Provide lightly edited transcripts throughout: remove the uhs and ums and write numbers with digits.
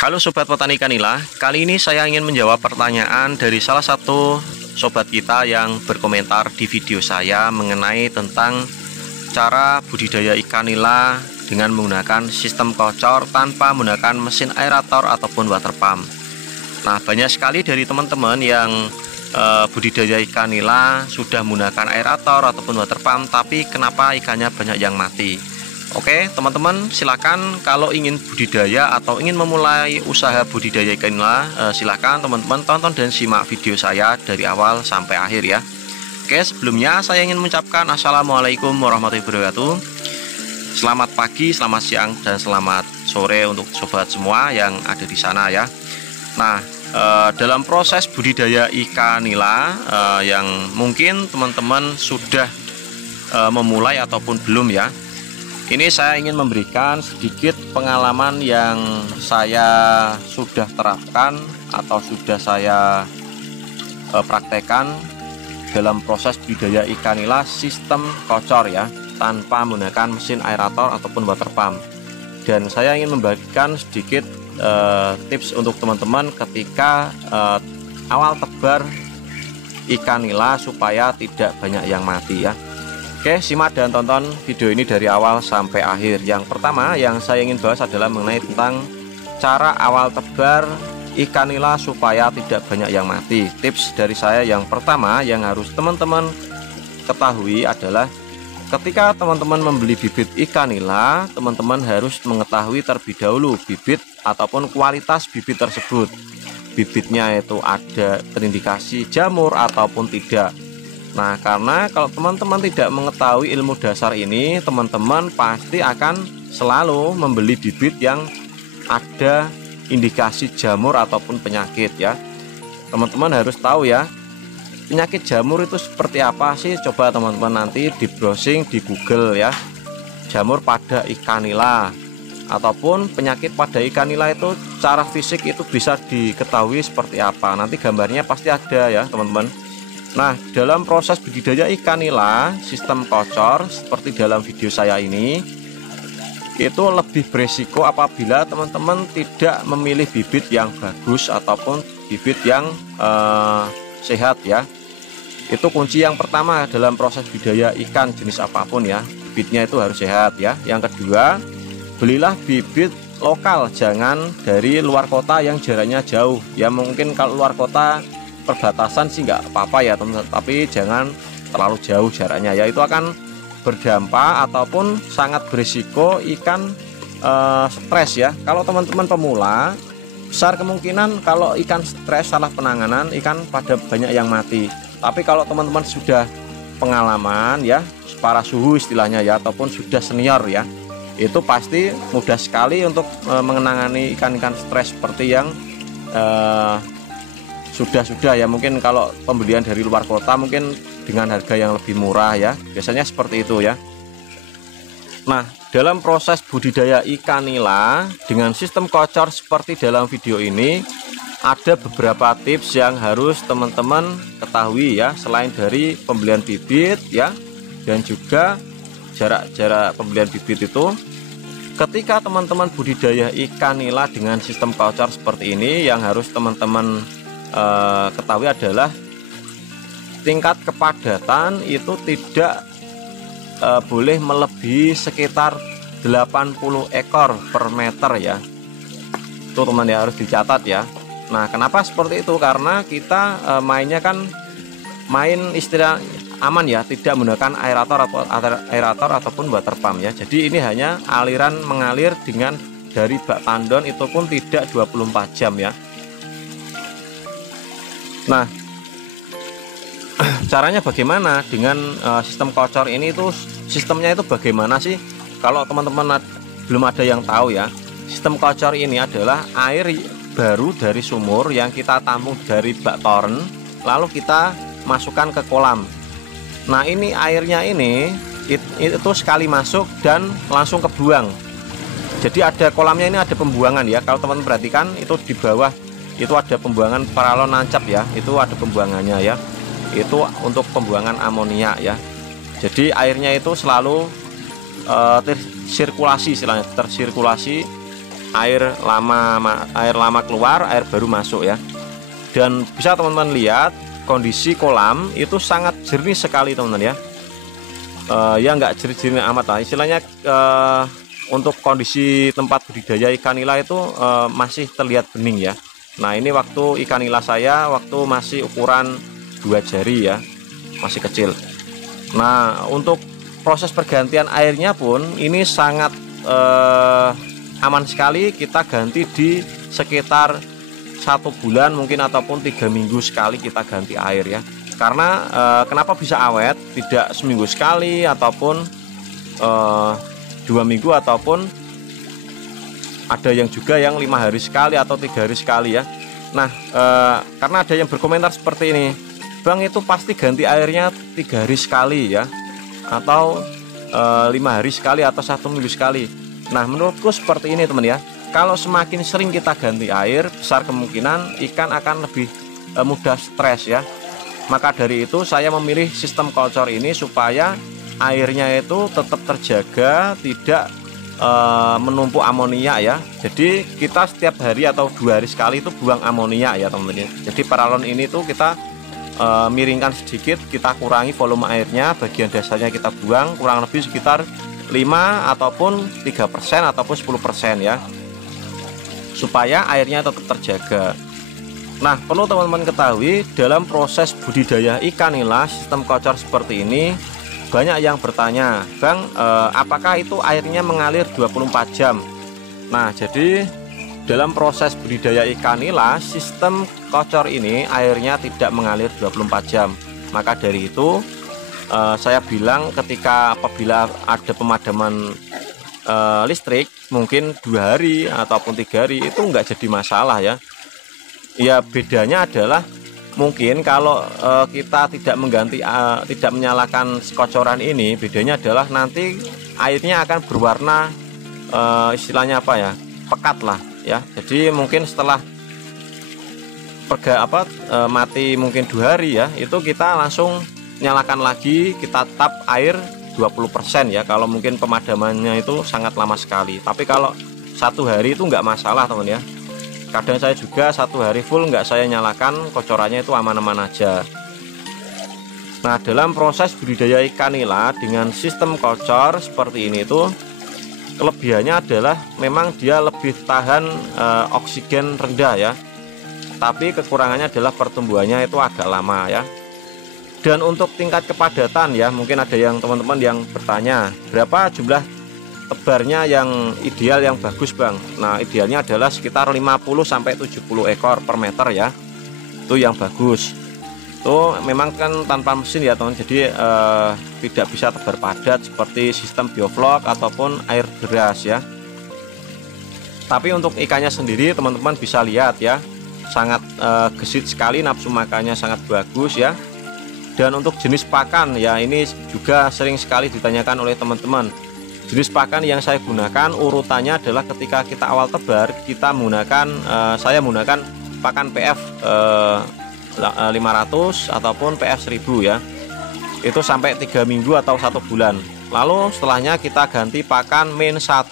Halo Sobat Petani Ikanila, kali ini saya ingin menjawab pertanyaan dari salah satu sobat kita yang berkomentar di video saya mengenai tentang cara budidaya ikan nila dengan menggunakan sistem kocor tanpa menggunakan mesin aerator ataupun water pump. Nah, banyak sekali dari teman-teman yang budidaya ikan nila sudah menggunakan aerator ataupun water pump, tapi kenapa ikannya banyak yang mati? Oke teman-teman, silakan kalau ingin budidaya atau ingin memulai usaha budidaya ikan nila, silakan teman-teman tonton dan simak video saya dari awal sampai akhir ya. Oke, sebelumnya saya ingin mengucapkan Assalamualaikum warahmatullahi wabarakatuh. Selamat pagi, selamat siang, dan selamat sore untuk sobat semua yang ada di sana ya. Nah, dalam proses budidaya ikan nila yang mungkin teman-teman sudah memulai ataupun belum ya, ini saya ingin memberikan sedikit pengalaman yang saya sudah terapkan atau sudah saya praktekkan dalam proses budidaya ikan nila sistem kocor ya, tanpa menggunakan mesin aerator ataupun water pump. Dan saya ingin membagikan sedikit tips untuk teman-teman ketika awal tebar ikan nila supaya tidak banyak yang mati ya. Oke, simak dan tonton video ini dari awal sampai akhir. Yang pertama yang saya ingin bahas adalah mengenai tentang cara awal tebar ikan nila supaya tidak banyak yang mati. Tips dari saya yang pertama yang harus teman-teman ketahui adalah ketika teman-teman membeli bibit ikan nila, teman-teman harus mengetahui terlebih dahulu bibit ataupun kualitas bibit tersebut. Bibitnya itu ada terindikasi jamur ataupun tidak. Nah, karena kalau teman-teman tidak mengetahui ilmu dasar ini, teman-teman pasti akan selalu membeli bibit yang ada indikasi jamur ataupun penyakit ya. Teman-teman harus tahu ya, penyakit jamur itu seperti apa sih? Coba teman-teman nanti di browsing di Google ya, jamur pada ikan nila ataupun penyakit pada ikan nila itu cara fisik itu bisa diketahui seperti apa. Nanti gambarnya pasti ada ya teman-teman. Nah, dalam proses budidaya ikan nila sistem kocor seperti dalam video saya ini, itu lebih beresiko apabila teman-teman tidak memilih bibit yang bagus ataupun bibit yang sehat ya. Itu kunci yang pertama dalam proses budidaya ikan jenis apapun ya, bibitnya itu harus sehat ya. Yang kedua, belilah bibit lokal, jangan dari luar kota yang jaraknya jauh ya. Mungkin kalau luar kota perbatasan sih nggak apa-apa ya teman-teman, tapi jangan terlalu jauh jaraknya ya, itu akan berdampak ataupun sangat berisiko ikan stres ya. Kalau teman-teman pemula, besar kemungkinan kalau ikan stres salah penanganan, ikan pada banyak yang mati. Tapi kalau teman-teman sudah pengalaman ya, para suhu istilahnya ya, ataupun sudah senior ya, itu pasti mudah sekali untuk menangani ikan-ikan stres seperti yang sudah ya. Mungkin kalau pembelian dari luar kota mungkin dengan harga yang lebih murah ya, biasanya seperti itu ya. Nah, dalam proses budidaya ikan nila dengan sistem kocor seperti dalam video ini, ada beberapa tips yang harus teman-teman ketahui ya, selain dari pembelian bibit ya, dan juga jarak pembelian bibit itu. Ketika teman-teman budidaya ikan nila dengan sistem kocor seperti ini, yang harus teman-teman ketahui adalah tingkat kepadatan itu tidak boleh melebihi sekitar 80 ekor per meter ya. Itu teman ya, harus dicatat ya. Nah, kenapa seperti itu? Karena kita mainnya kan main istilah aman ya, tidak menggunakan aerator ataupun water pump ya. Jadi ini hanya aliran mengalir dengan dari bak tandon, itu pun tidak 24 jam ya. Nah, caranya bagaimana dengan sistem kocor ini? Itu sistemnya itu bagaimana sih? Kalau teman-teman belum ada yang tahu ya, sistem kocor ini adalah air baru dari sumur yang kita tampung dari bak toren, lalu kita masukkan ke kolam. Nah, ini airnya ini itu sekali masuk dan langsung kebuang. Jadi ada kolamnya ini, ada pembuangan ya. Kalau teman-teman perhatikan itu di bawah itu ada pembuangan paralon nancap ya, itu ada pembuangannya ya, itu untuk pembuangan amonia ya. Jadi airnya itu selalu tersirkulasi istilahnya, tersirkulasi air lama keluar, air baru masuk ya. Dan bisa teman-teman lihat kondisi kolam itu sangat jernih sekali teman-teman ya. Ya nggak jernih amat lah istilahnya. Untuk kondisi tempat budidaya ikan nila itu masih terlihat bening ya. Nah ini waktu ikan nila saya waktu masih ukuran 2 jari ya, masih kecil. Nah untuk proses pergantian airnya pun ini sangat aman sekali. Kita ganti di sekitar 1 bulan mungkin ataupun 3 minggu sekali kita ganti air ya. Karena kenapa bisa awet, tidak seminggu sekali ataupun 2 minggu, ataupun ada yang juga yang 5 hari sekali atau 3 hari sekali ya. Nah karena ada yang berkomentar seperti ini, Bang itu pasti ganti airnya 3 hari sekali ya, atau 5 hari sekali atau 1 minggu sekali. Nah menurutku seperti ini teman ya. Kalau semakin sering kita ganti air, besar kemungkinan ikan akan lebih mudah stres ya. Maka dari itu saya memilih sistem kocor ini supaya airnya itu tetap terjaga, tidak menumpuk amonia ya. Jadi kita setiap hari atau 2 hari sekali itu buang amonia ya teman-teman. Jadi paralon ini tuh kita miringkan sedikit, kita kurangi volume airnya, bagian dasarnya kita buang kurang lebih sekitar 5 ataupun 3% ataupun 10% ya, supaya airnya tetap terjaga. Nah perlu teman-teman ketahui, dalam proses budidaya ikan nila sistem kocor seperti ini, banyak yang bertanya, Bang apakah itu airnya mengalir 24 jam? Nah jadi dalam proses budidaya ikan nila sistem kocor ini airnya tidak mengalir 24 jam. Maka dari itu saya bilang apabila ada pemadaman listrik mungkin 2 hari ataupun 3 hari itu enggak jadi masalah ya. Ya bedanya adalah mungkin kalau kita tidak menyalakan kocoran ini, bedanya adalah nanti airnya akan berwarna istilahnya apa ya, pekat lah ya. Jadi mungkin setelah mati mungkin 2 hari ya, itu kita langsung nyalakan lagi, kita tap air 20% ya, kalau mungkin pemadamannya itu sangat lama sekali. Tapi kalau 1 hari itu nggak masalah teman ya. Kadang saya juga 1 hari full nggak saya nyalakan, kocorannya itu aman-aman aja. Nah dalam proses budidaya ikan nila dengan sistem kocor seperti ini tuh kelebihannya adalah memang dia lebih tahan oksigen rendah ya. Tapi kekurangannya adalah pertumbuhannya itu agak lama ya. Dan untuk tingkat kepadatan ya, mungkin ada yang teman-teman yang bertanya berapa jumlah tebarnya yang ideal, yang bagus Bang. Nah idealnya adalah sekitar 50-70 ekor per meter ya, itu yang bagus. Itu memang kan tanpa mesin ya teman, jadi tidak bisa tebar padat seperti sistem bioflok ataupun air deras ya. Tapi untuk ikannya sendiri teman-teman bisa lihat ya, sangat gesit sekali, nafsu makannya sangat bagus ya. Dan untuk jenis pakan ya, ini juga sering sekali ditanyakan oleh teman-teman. Jenis pakan yang saya gunakan urutannya adalah ketika kita awal tebar kita menggunakan saya menggunakan pakan PF 500 ataupun PF 1000 ya. Itu sampai 3 minggu atau 1 bulan. Lalu setelahnya kita ganti pakan min 1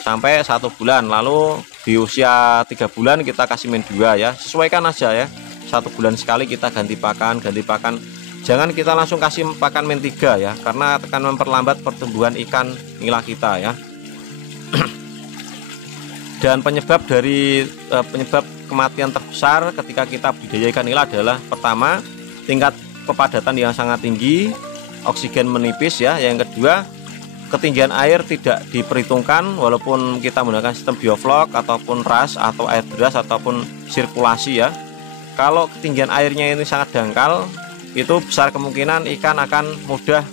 sampai 1 bulan. Lalu di usia 3 bulan kita kasih min 2 ya. Sesuaikan aja ya. 1 bulan sekali kita ganti pakan. Jangan kita langsung kasih pakan min 3 ya, karena akan memperlambat pertumbuhan ikan nila kita ya. Dan penyebab kematian terbesar ketika kita budidaya ikan nila adalah pertama, tingkat kepadatan yang sangat tinggi, oksigen menipis ya. Yang kedua, ketinggian air tidak diperhitungkan walaupun kita menggunakan sistem bioflok ataupun ras atau air deras ataupun sirkulasi ya. Kalau ketinggian airnya ini sangat dangkal, itu besar kemungkinan ikan akan mudah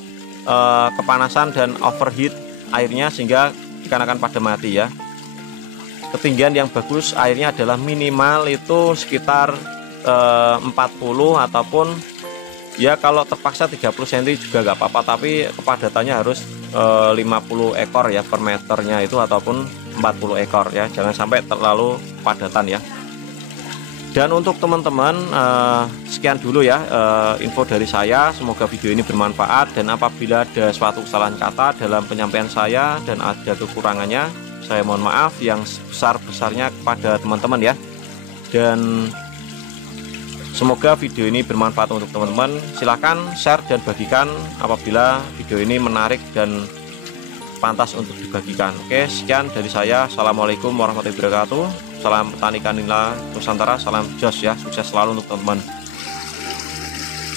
kepanasan dan overheat airnya sehingga ikan akan pada mati ya. Ketinggian yang bagus airnya adalah minimal itu sekitar 40 ataupun ya kalau terpaksa 30 cm juga nggak apa-apa, tapi kepadatannya harus 50 ekor ya per meternya itu ataupun 40 ekor ya, jangan sampai terlalu padatan ya. Dan untuk teman-teman sekian dulu ya info dari saya, semoga video ini bermanfaat, dan apabila ada suatu kesalahan kata dalam penyampaian saya dan ada kekurangannya saya mohon maaf yang sebesar-besarnya kepada teman-teman ya. Dan semoga video ini bermanfaat untuk teman-teman. Silahkan share dan bagikan apabila video ini menarik dan pantas untuk dibagikan. Oke, sekian dari saya. Assalamualaikum warahmatullahi wabarakatuh. Salam petani kanila Nusantara, salam jos ya, sukses selalu untuk teman-teman.